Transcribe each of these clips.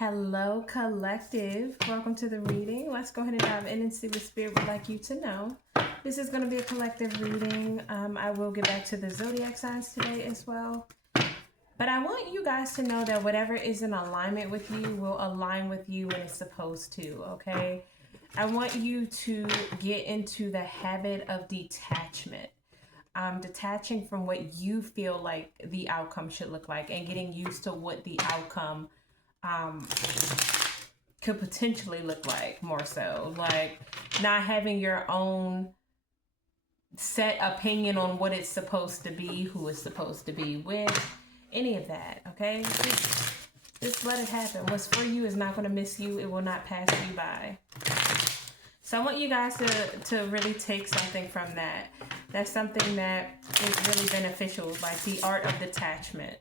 Hello, collective. Welcome to the reading. Let's go ahead and dive in and see what Spirit would like you to know. This is going to be a collective reading. I will get back to the zodiac signs today as well. But I want you guys to know that whatever is in alignment with you will align with you when it's supposed to, okay? I want you to get into the habit of detachment. Detaching from what you feel like the outcome should look like and getting used to what the outcome could potentially look like, more so like not having your own set opinion on what it's supposed to be, who it's supposed to be with, any of that. Okay, just let it happen. What's for you is not going to miss you. It will not pass you by. So I want you guys to really take something from that. That's something that is really beneficial, like the art of detachment.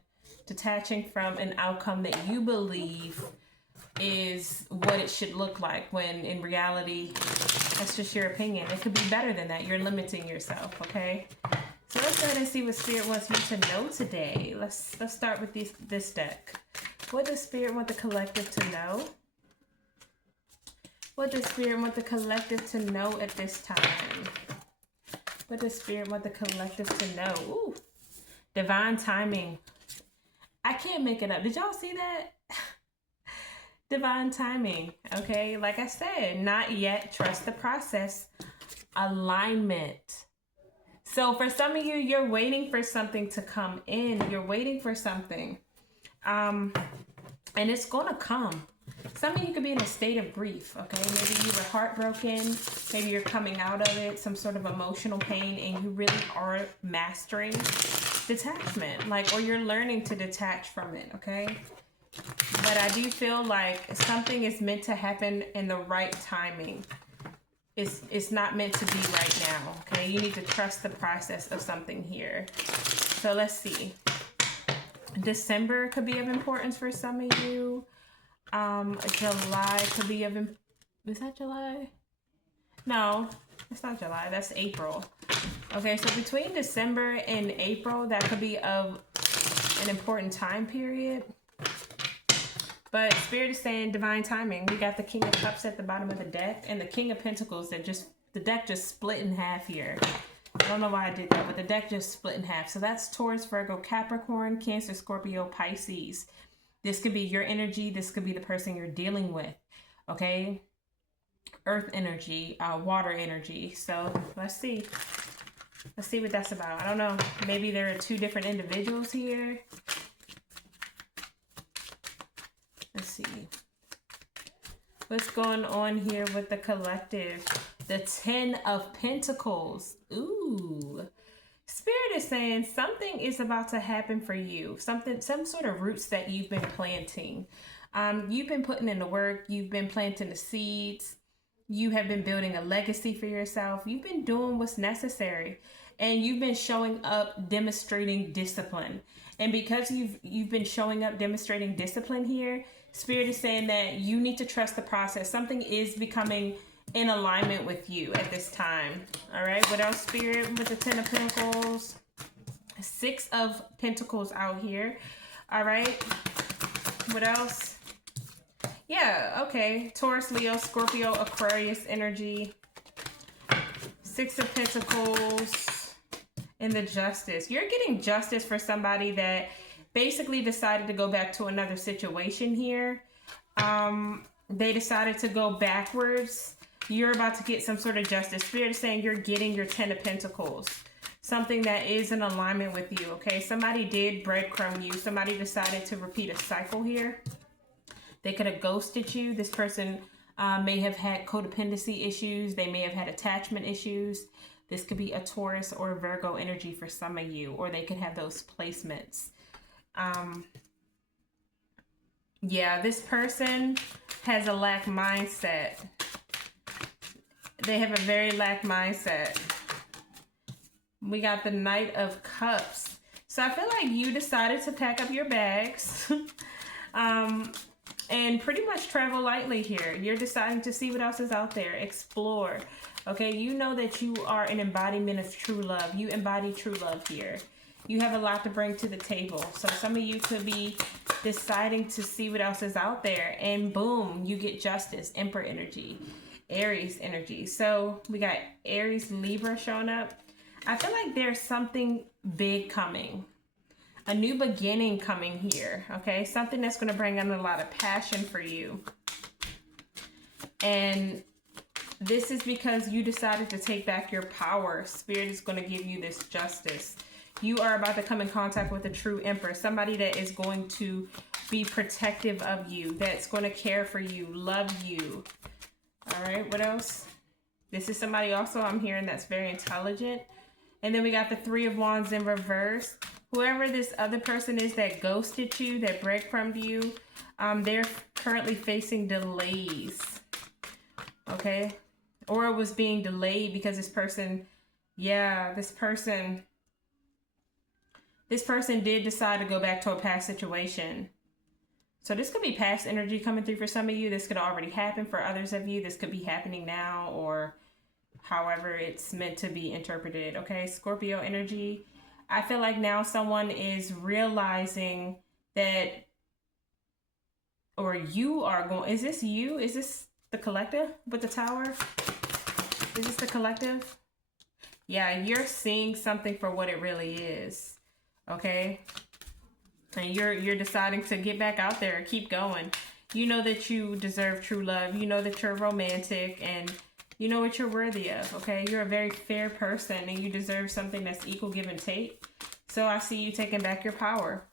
Detaching from an outcome that you believe is what it should look like, when in reality, that's just your opinion. It could be better than that. You're limiting yourself, okay? So let's go ahead and see what Spirit wants you to know today. Let's start with this deck. What does Spirit want the collective to know? What does Spirit want the collective to know at this time? What does Spirit want the collective to know? Ooh, divine timing. I can't make it up. Did y'all see that? Divine timing. Okay, like I said, not yet. Trust the process. Alignment. So for some of you, you're waiting for something to come in. You're waiting for something. And it's gonna come. Some of you could be in a state of grief, okay? Maybe you were heartbroken. Maybe you're coming out of it, some sort of emotional pain, and you really are mastering detachment, like, or you're learning to detach from it, okay? But I do feel like something is meant to happen in the right timing. It's not meant to be right now, okay? You need to trust the process of something here. So let's see. December could be of importance for some of you. July could be of, is that July? No, it's not July, that's April. Okay, so between December and April, that could be of an important time period. But Spirit is saying divine timing. We got the King of Cups at the bottom of the deck and the King of Pentacles that the deck just split in half here. I don't know why I did that, but the deck just split in half. So that's Taurus, Virgo, Capricorn, Cancer, Scorpio, Pisces. This could be your energy. This could be the person you're dealing with. Okay? Earth energy, water energy. So let's see. Let's see what that's about. I don't know. Maybe there are two different individuals here. Let's see. What's going on here with the collective? The 10 of Pentacles. Ooh. Spirit is saying something is about to happen for you. Some sort of roots that you've been planting. You've been putting in the work. You've been planting the seeds. You have been building a legacy for yourself. You've been doing what's necessary. And you've been showing up, demonstrating discipline. And because you've been showing up, demonstrating discipline here, Spirit is saying that you need to trust the process. Something is becoming in alignment with you at this time. All right, what else, Spirit, with the 10 of Pentacles? 6 of Pentacles out here. All right, what else? Yeah, okay, Taurus, Leo, Scorpio, Aquarius energy. 6 of Pentacles and the Justice. You're getting justice for somebody that basically decided to go back to another situation here. They decided to go backwards. You're about to get some sort of justice. Spirit is saying you're getting your 10 of Pentacles. Something that is in alignment with you, okay? Somebody did breadcrumb you. Somebody decided to repeat a cycle here. They could have ghosted you. This person may have had codependency issues. They may have had attachment issues. This could be a Taurus or Virgo energy for some of you, or they could have those placements. Yeah, this person has a lack mindset. They have a very lack mindset. We got the Knight of Cups. So I feel like you decided to pack up your bags and pretty much travel lightly here. You're deciding to see what else is out there, explore. Okay, you know that you are an embodiment of true love. You embody true love here. You have a lot to bring to the table. So some of you could be deciding to see what else is out there, and boom, you get justice, Emperor energy, Aries energy. So we got Aries, Libra showing up. I feel like there's something big coming, a new beginning coming here, okay? Something that's going to bring in a lot of passion for you. And this is because you decided to take back your power. Spirit is going to give you this justice. You are about to come in contact with a true emperor, somebody that is going to be protective of you, that's going to care for you, love you. All right, what else? This is somebody also I'm hearing that's very intelligent. And then we got the Three of Wands in reverse. Whoever this other person is that ghosted you, that breadcrumbed you, they're currently facing delays. Okay? Or it was being delayed because this person, this person did decide to go back to a past situation. So this could be past energy coming through for some of you. This could already happen for others of you. This could be happening now, or however it's meant to be interpreted. Okay, Scorpio energy. I feel like now someone is realizing that, or you are going, is this you? Is this the collective with the Tower? Is this the collective? Yeah, you're seeing something for what it really is. Okay? And you're deciding to get back out there and keep going. You know that you deserve true love. You know that you're romantic, and you know what you're worthy of, okay? You're a very fair person, and you deserve something that's equal give and take. So I see you taking back your power.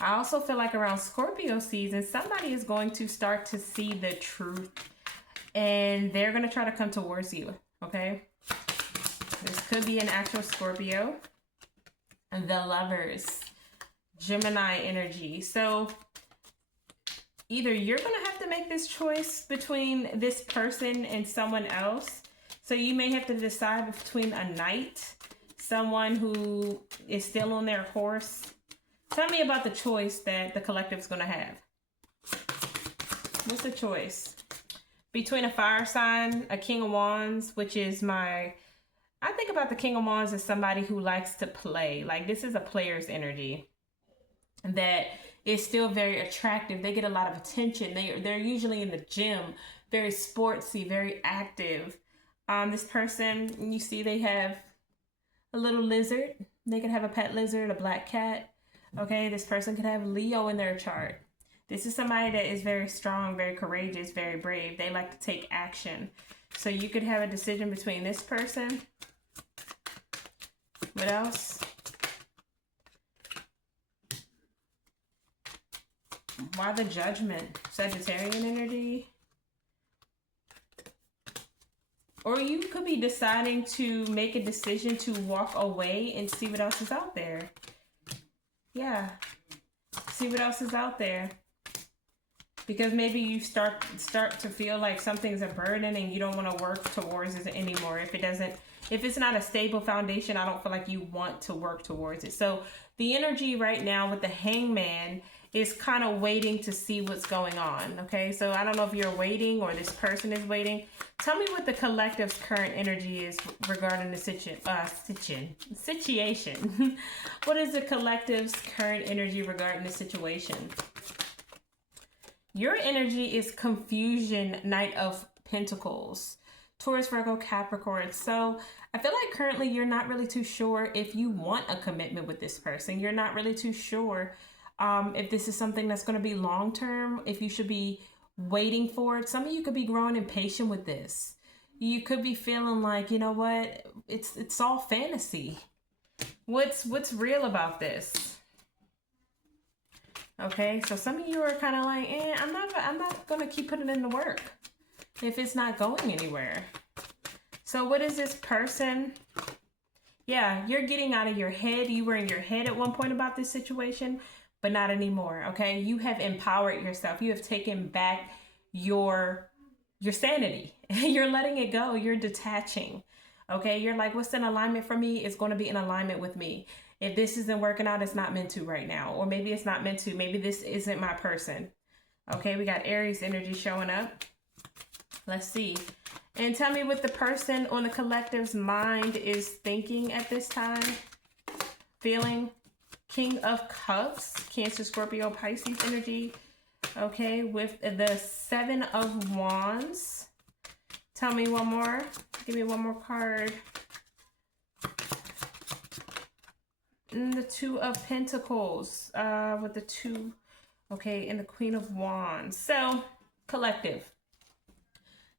I also feel like around Scorpio season, somebody is going to start to see the truth, and they're going to try to come towards you, okay? This could be an actual Scorpio. And the Lovers, Gemini energy. So either you're going to have to make this choice between this person and someone else. So you may have to decide between a knight, someone who is still on their horse. Tell me about the choice that the collective's going to have. What's the choice? Between a fire sign, a King of Wands, which is I think about the King of Wands as somebody who likes to play. Like, this is a player's energy that is still very attractive. They get a lot of attention. They're usually in the gym, very sportsy, very active. This person, you see they have a little lizard. They could have a pet lizard, a black cat. Okay, this person could have Leo in their chart. This is somebody that is very strong, very courageous, very brave. They like to take action. So you could have a decision between this person. What else? Why the Judgment? Sagittarian energy. Or you could be deciding to make a decision to walk away and see what else is out there. Yeah. See what else is out there. Because maybe you start to feel like something's a burden and you don't want to work towards it anymore. If it's not a stable foundation, I don't feel like you want to work towards it. So the energy right now with the Hangman is kind of waiting to see what's going on. Okay, so I don't know if you're waiting or this person is waiting. Tell me what the collective's current energy is regarding the situation. What is the collective's current energy regarding the situation? Your energy is confusion, Knight of Pentacles, Taurus, Virgo, Capricorn. So I feel like currently you're not really too sure if you want a commitment with this person. You're not really too sure if this is something that's going to be long-term, if you should be waiting for it. Some of you could be growing impatient with this. You could be feeling like, you know what, it's all fantasy. What's real about this? Okay, so some of you are kind of like, I'm not going to keep putting in the work if it's not going anywhere. So what is this person? Yeah, you're getting out of your head. You were in your head at one point about this situation, but not anymore, okay? You have empowered yourself. You have taken back your sanity. You're letting it go. You're detaching, okay? You're like, what's in alignment for me is going to be in alignment with me. If this isn't working out, it's not meant to right now. Or maybe it's not meant to. Maybe this isn't my person. Okay, we got Aries energy showing up. Let's see. And tell me what the person on the collective's mind is thinking at this time. Feeling. King of Cups, Cancer, Scorpio, Pisces energy. Okay, with the Seven of Wands. Tell me one more. Give me one more card. And the Two of Pentacles with the two. Okay, and the Queen of Wands. So, collective.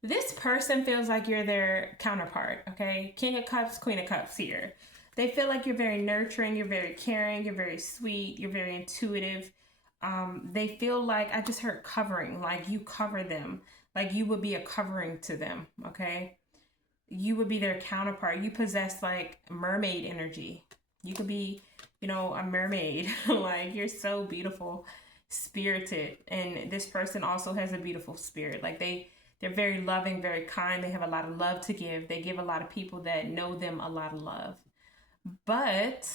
This person feels like you're their counterpart, okay? King of Cups, Queen of Cups here. They feel like you're very nurturing, you're very caring, you're very sweet, you're very intuitive. They feel like, I just heard covering, like you cover them, like you would be a covering to them, okay? You would be their counterpart. You possess like mermaid energy. You could be, you know, a mermaid. Like you're so beautiful, spirited. And this person also has a beautiful spirit. Like they're very loving, very kind. They have a lot of love to give. They give a lot of people that know them a lot of love. But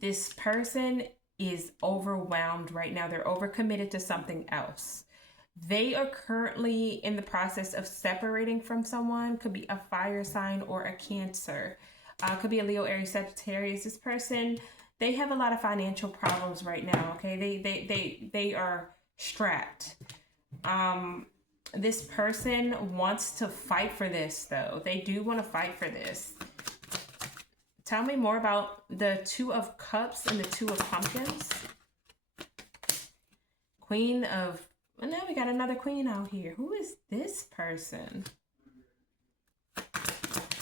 this person is overwhelmed right now. They're overcommitted to something else. They are currently in the process of separating from someone. Could be a fire sign or a Cancer. Could be a Leo, Aries, Sagittarius. This person, they have a lot of financial problems right now. Okay, they are strapped. This person wants to fight for this, though. They do want to fight for this. Tell me more about the Two of Cups and the Two of Pumpkins. Queen of... And now we got another queen out here. Who is this person?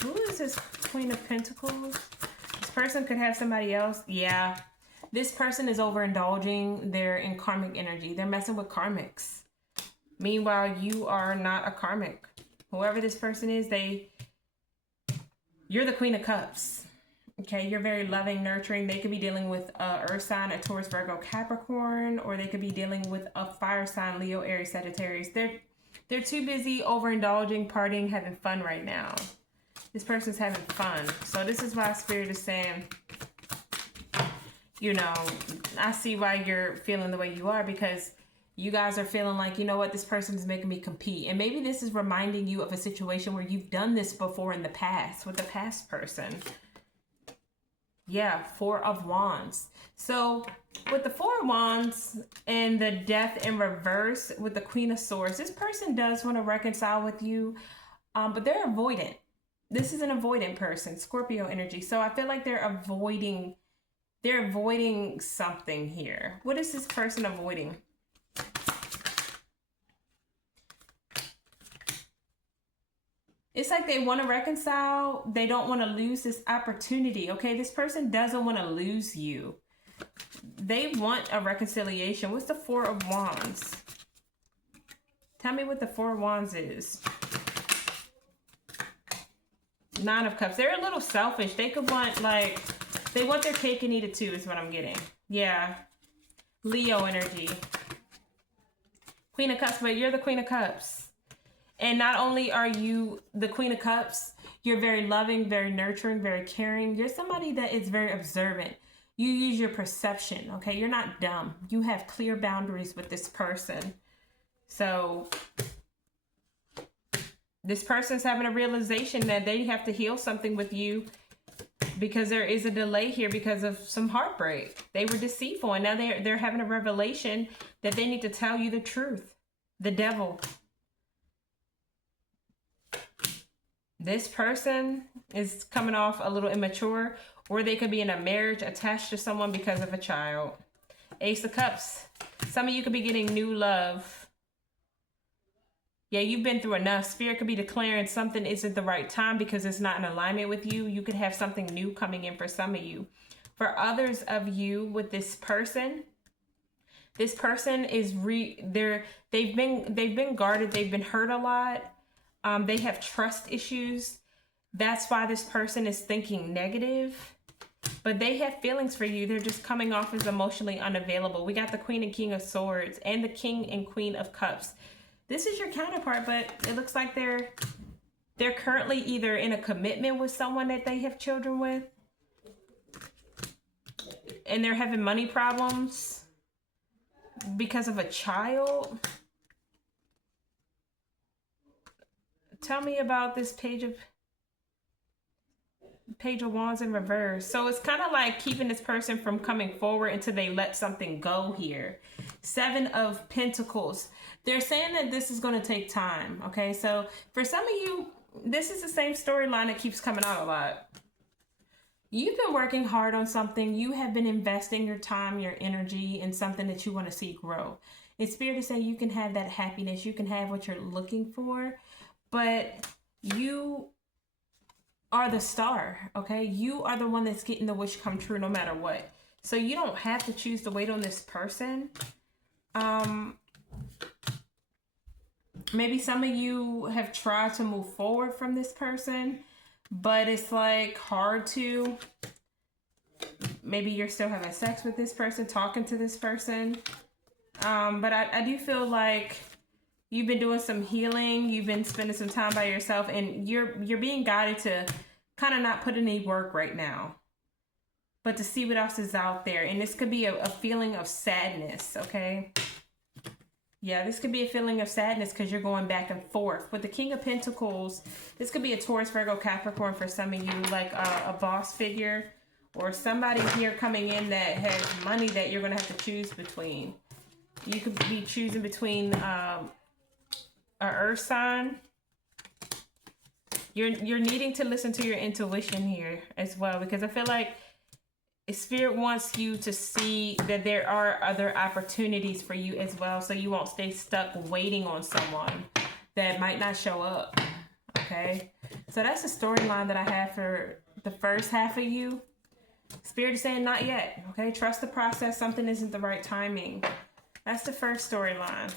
Who is this Queen of Pentacles? This person could have somebody else. Yeah. This person is overindulging. They're in karmic energy. They're messing with karmics. Meanwhile, you are not a karmic. Whoever this person is, you're the Queen of Cups. Okay, you're very loving, nurturing. They could be dealing with a Earth sign, a Taurus, Virgo, Capricorn, or they could be dealing with a fire sign, Leo, Aries, Sagittarius. They're too busy overindulging, partying, having fun right now. This person's having fun. So this is why Spirit is saying, you know, I see why you're feeling the way you are, because you guys are feeling like, you know what, this person is making me compete. And maybe this is reminding you of a situation where you've done this before in the past with the past person. Yeah, Four of Wands. So with the Four of Wands and the Death in reverse with the Queen of Swords, this person does want to reconcile with you, but they're avoidant. This is an avoidant person, Scorpio energy. So I feel like they're avoiding something here. What is this person avoiding? It's like they want to reconcile. They don't want to lose this opportunity. Okay, this person doesn't want to lose you. They want a reconciliation. What's the Four of Wands? Tell me what the Four of Wands is. Nine of Cups. They're a little selfish. They could want, like, they want their cake and eat it too, is what I'm getting. Yeah. Leo energy. Queen of Cups, but you're the Queen of Cups. And not only are you the Queen of Cups, you're very loving, very nurturing, very caring. You're somebody that is very observant. You use your perception, okay? You're not dumb. You have clear boundaries with this person. So this person's having a realization that they have to heal something with you because there is a delay here because of some heartbreak. They were deceitful, and now they're having a revelation that they need to tell you the truth. The devil. This person is coming off a little immature, or they could be in a marriage attached to someone because of a child. Ace of Cups. Some of you could be getting new love. Yeah, you've been through enough. Spirit could be declaring something isn't the right time because it's not in alignment with you. You could have something new coming in for some of you. For others of you with this person is they've been guarded. They've been hurt a lot. They have trust issues. That's why this person is thinking negative. But they have feelings for you. They're just coming off as emotionally unavailable. We got the Queen and King of Swords and the King and Queen of Cups. This is your counterpart, but it looks like they're currently either in a commitment with someone that they have children with, and they're having money problems because of a child. Tell me about this Page Page of Wands in reverse. So it's kind of like keeping this person from coming forward until they let something go here. Seven of Pentacles. They're saying that this is going to take time. Okay, so for some of you, this is the same storyline that keeps coming out a lot. You've been working hard on something. You have been investing your time, your energy in something that you want to see grow. It's Spirit to say you can have that happiness. You can have what you're looking for, but you are the star, okay? You are the one that's getting the wish come true no matter what. So you don't have to choose to wait on this person. Maybe some of you have tried to move forward from this person, but it's like hard to. Maybe you're still having sex with this person, talking to this person. But I do feel like you've been doing some healing. You've been spending some time by yourself, and you're being guided to kind of not put in any work right now, but to see what else is out there. And this could be a feeling of sadness, okay? Yeah, this could be a feeling of sadness because you're going back and forth. With the King of Pentacles, this could be a Taurus, Virgo, Capricorn for some of you, like a boss figure or somebody here coming in that has money that you're going to have to choose between. You could be choosing between an earth sign. You're needing to listen to your intuition here as well, because I feel like Spirit wants you to see that there are other opportunities for you as well, so you won't stay stuck waiting on someone that might not show up. Okay, so that's the storyline that I have for the first half of you. Spirit is saying not yet. Okay, trust the process. Something isn't the right timing. That's the first storyline.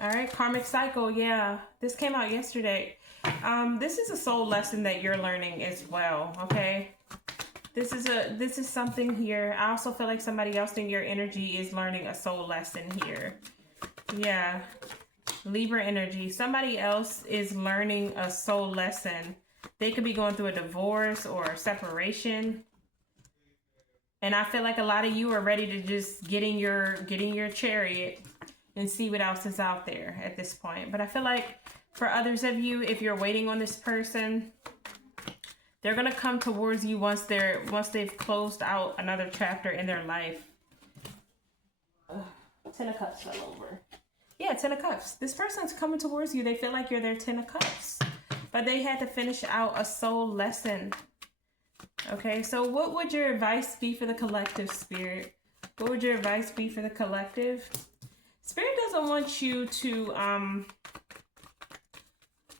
All right, karmic cycle. Yeah, this came out yesterday. This is a soul lesson that you're learning as well. Okay. This is something here. I also feel like somebody else in your energy is learning a soul lesson here. Yeah. Libra energy. Somebody else is learning a soul lesson. They could be going through a divorce or a separation. And I feel like a lot of you are ready to just get in your chariot and see what else is out there at this point. But I feel like for others of you, if you're waiting on this person, they're going to come towards you once they've closed out another chapter in their life. Ten of Cups fell over. Yeah, Ten of Cups. This person's coming towards you. They feel like you're their Ten of Cups. But they had to finish out a soul lesson. Okay, so what would your advice be for the collective, Spirit? What would your advice be for the collective? Spirit doesn't want you to,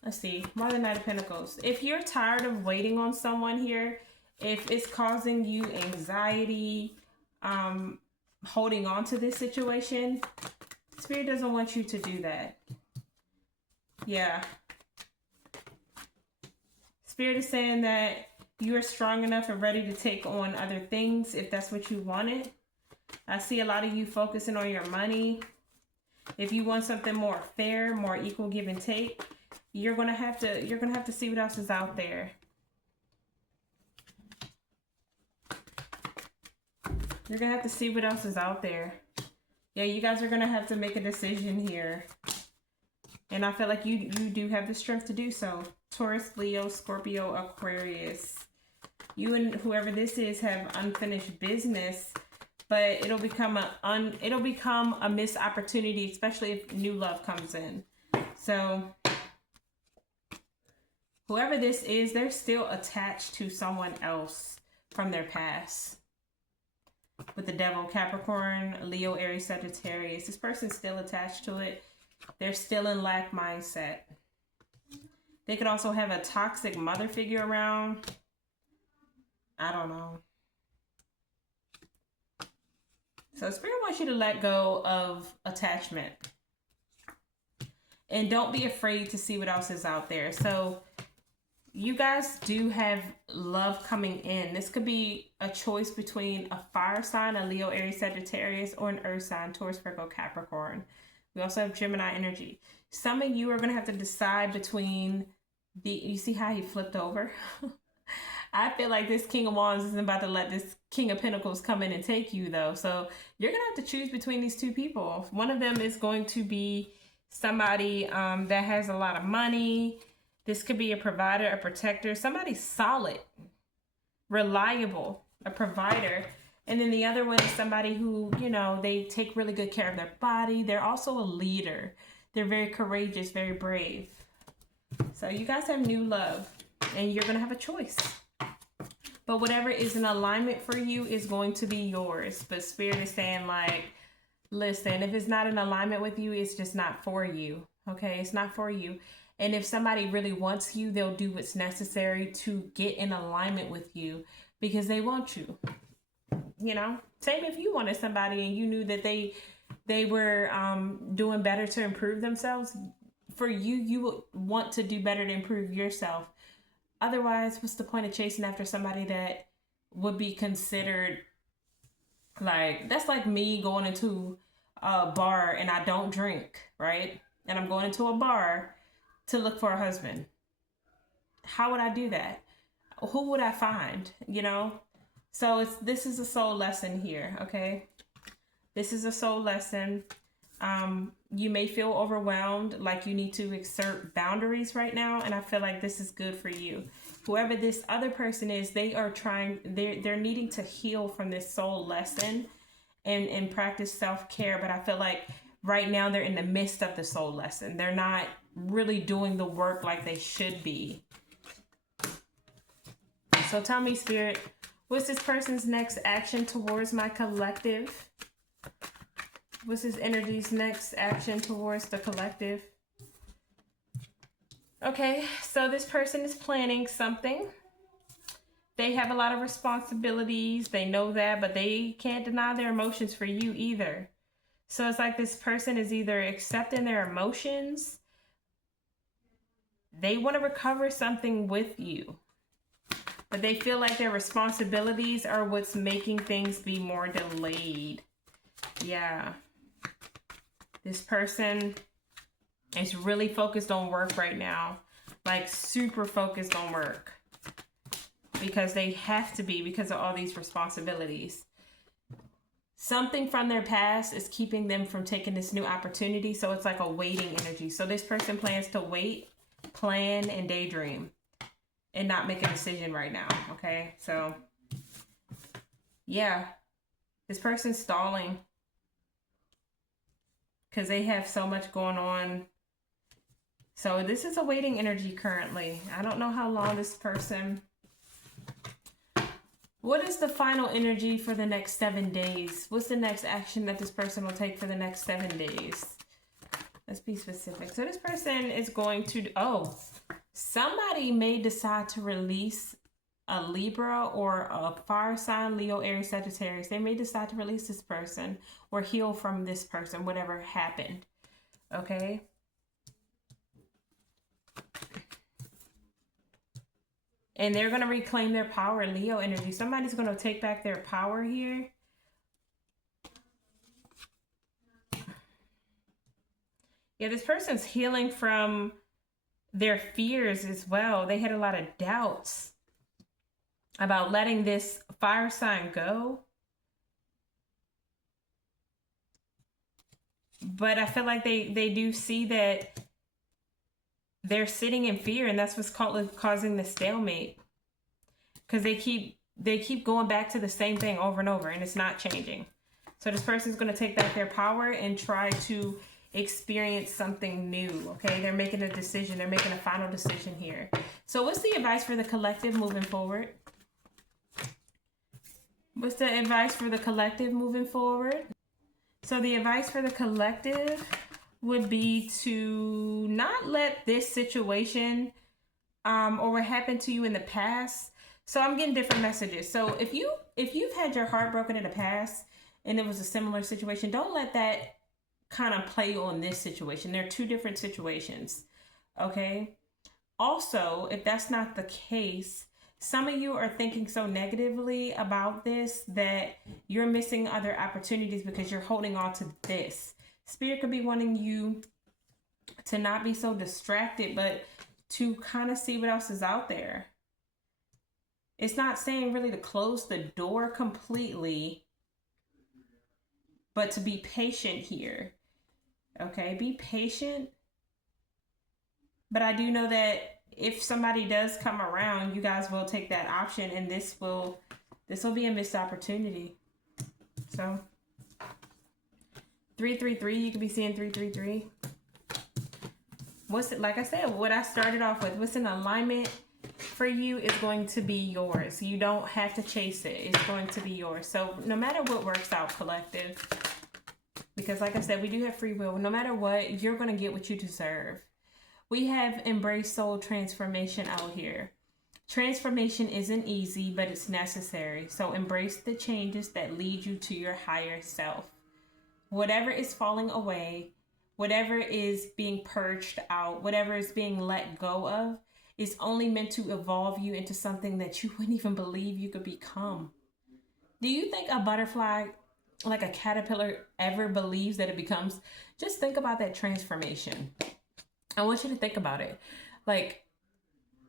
let's see, more than Knight of Pentacles. If you're tired of waiting on someone here, if it's causing you anxiety, holding on to this situation, Spirit doesn't want you to do that. Yeah. Spirit is saying that you are strong enough and ready to take on other things if that's what you wanted. I see a lot of you focusing on your money. If you want something more fair, more equal give and take, you're gonna have to see what else is out there. You're gonna have to see what else is out there. Yeah, you guys are gonna have to make a decision here. And I feel like you do have the strength to do so. Taurus, Leo, Scorpio, Aquarius. You and whoever this is have unfinished business, but it'll become a missed opportunity, especially if new love comes in. So whoever this is, they're still attached to someone else from their past. With the Devil, Capricorn, Leo, Aries, Sagittarius, this person's still attached to it. They're still in lack mindset. They could also have a toxic mother figure around. I don't know. So Spirit wants you to let go of attachment. And don't be afraid to see what else is out there. So you guys do have love coming in. This could be a choice between a fire sign, a Leo, Aries, Sagittarius, or an earth sign, Taurus, Virgo, Capricorn. We also have Gemini energy. Some of you are going to have to decide between you see how he flipped over? I feel like this King of Wands isn't about to let this King of Pentacles come in and take you, though. So you're going to have to choose between these two people. One of them is going to be somebody that has a lot of money. This could be a provider, a protector, somebody solid, reliable, a provider. And then the other one is somebody who, you know, they take really good care of their body. They're also a leader. They're very courageous, very brave. So you guys have new love and you're going to have a choice. But whatever is in alignment for you is going to be yours. But Spirit is saying, like, listen, if it's not in alignment with you, it's just not for you. Okay, it's not for you. And if somebody really wants you, they'll do what's necessary to get in alignment with you because they want you. You know, same if you wanted somebody and you knew that they were doing better to improve themselves. For you, you would want to do better to improve yourself. Otherwise, what's the point of chasing after somebody that would be considered like, that's like me going into a bar and I don't drink, right? And I'm going into a bar to look for a husband. How would I do that? Who would I find, you know? So this is a soul lesson here, okay? This is a soul lesson. You may feel overwhelmed, like you need to exert boundaries right now, and I feel like this is good for you. Whoever this other person is, they're needing to heal from this soul lesson and practice self-care, but I feel like right now they're in the midst of the soul lesson. They're not really doing the work like they should be. So tell me, Spirit, what's this person's next action towards my collective? What's this energy's next action towards the collective? Okay, so this person is planning something. They have a lot of responsibilities. They know that, but they can't deny their emotions for you either. So it's like this person is either accepting their emotions. They want to recover something with you, but they feel like their responsibilities are what's making things be more delayed. Yeah. This person is really focused on work right now. Like super focused on work. Because they have to be because of all these responsibilities. Something from their past is keeping them from taking this new opportunity. So it's like a waiting energy. So this person plans to wait, plan, and daydream. And not make a decision right now. Okay? So, yeah. This person's stalling. Because they have so much going on. So this is a waiting energy currently. I don't know how long this person... What is the final energy for the next 7 days? What's the next action that this person will take for the next 7 days? Let's be specific. So this person is going to... Oh, somebody may decide to release a Libra or a fire sign, Leo, Aries, Sagittarius. They may decide to release this person or heal from this person, whatever happened. Okay? And they're going to reclaim their power, Leo energy. Somebody's going to take back their power here. Yeah, this person's healing from their fears as well. They had a lot of doubts about letting this fire sign go. But I feel like they do see that they're sitting in fear, and that's what's causing the stalemate. Because they keep going back to the same thing over and over, and it's not changing. So this person's going to take back their power and try to experience something new. Okay, they're making a decision. They're making a final decision here. So what's the advice for the collective moving forward? What's the advice for the collective moving forward? So the advice for the collective would be to not let this situation or what happened to you in the past. So I'm getting different messages. So if you've had your heart broken in the past and it was a similar situation, don't let that kind of play on this situation. They're two different situations. Okay. Also, if that's not the case, some of you are thinking so negatively about this that you're missing other opportunities because you're holding on to this. Spirit could be wanting you to not be so distracted, but to kind of see what else is out there. It's not saying really to close the door completely, but to be patient here. Okay, be patient. But I do know that if somebody does come around, you guys will take that option, and this will be a missed opportunity. So 333, you could be seeing 333. What's it, like I said, what I started off with, what's in alignment for you is going to be yours. You don't have to chase it. It's going to be yours. So no matter what works out, collective, because like I said, we do have free will. No matter what, you're going to get what you deserve. We have embraced soul transformation out here. Transformation isn't easy, but it's necessary. So embrace the changes that lead you to your higher self. Whatever is falling away, whatever is being purged out, whatever is being let go of, is only meant to evolve you into something that you wouldn't even believe you could become. Do you think a butterfly, like a caterpillar, ever believes that it becomes? Just think about that transformation. I want you to think about it. Like,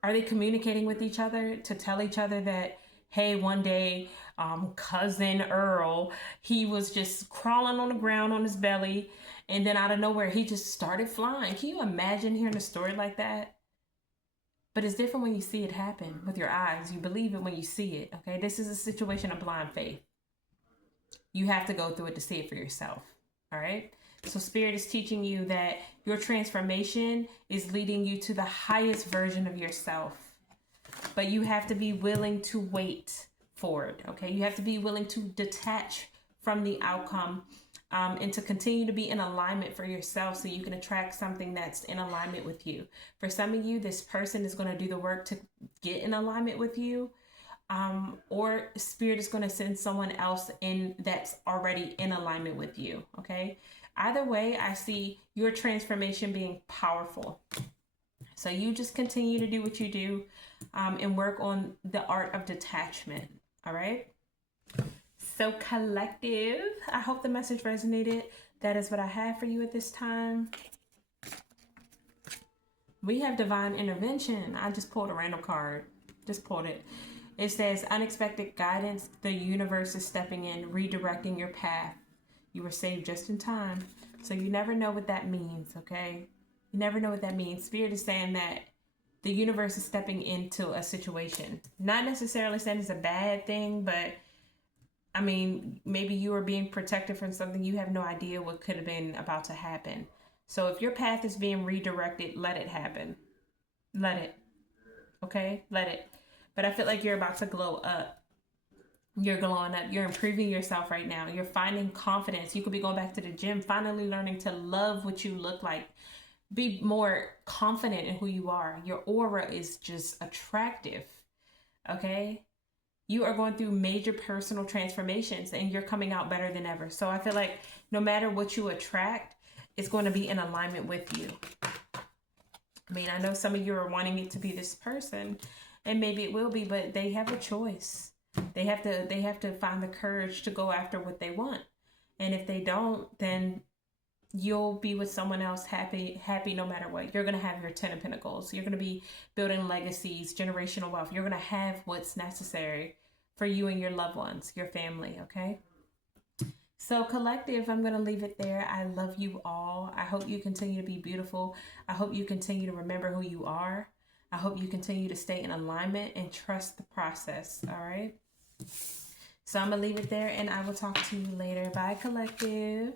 are they communicating with each other to tell each other that, hey, one day, cousin Earl, he was just crawling on the ground on his belly, and then out of nowhere, he just started flying. Can you imagine hearing a story like that? But it's different when you see it happen with your eyes. You believe it when you see it, okay? This is a situation of blind faith. You have to go through it to see it for yourself, all right? So Spirit is teaching you that your transformation is leading you to the highest version of yourself. But you have to be willing to wait for it, okay? You have to be willing to detach from the outcome and to continue to be in alignment for yourself so you can attract something that's in alignment with you. For some of you, this person is going to do the work to get in alignment with you. Or Spirit is going to send someone else in that's already in alignment with you, okay? Either way, I see your transformation being powerful. So you just continue to do what you do and work on the art of detachment, all right? So collective, I hope the message resonated. That is what I have for you at this time. We have divine intervention. I just pulled a random card. Just pulled it. It says, unexpected guidance. The universe is stepping in, redirecting your path. You were saved just in time. So you never know what that means, okay? You never know what that means. Spirit is saying that the universe is stepping into a situation. Not necessarily saying it's a bad thing, but I mean, maybe you are being protected from something you have no idea what could have been about to happen. So if your path is being redirected, let it happen. Let it. Okay? Let it. But I feel like you're about to glow up. You're glowing up. You're improving yourself right now. You're finding confidence. You could be going back to the gym, finally learning to love what you look like. Be more confident in who you are. Your aura is just attractive. Okay? You are going through major personal transformations and you're coming out better than ever. So I feel like no matter what you attract, it's going to be in alignment with you. I mean, I know some of you are wanting it to be this person, and maybe it will be, but they have a choice. They have to find the courage to go after what they want. And if they don't, then you'll be with someone else happy no matter what. You're going to have your 10 of Pentacles. You're going to be building legacies, generational wealth. You're going to have what's necessary for you and your loved ones, your family, okay? So collective, I'm going to leave it there. I love you all. I hope you continue to be beautiful. I hope you continue to remember who you are. I hope you continue to stay in alignment and trust the process, all right? So I'm going to leave it there, and I will talk to you later. Bye, collective.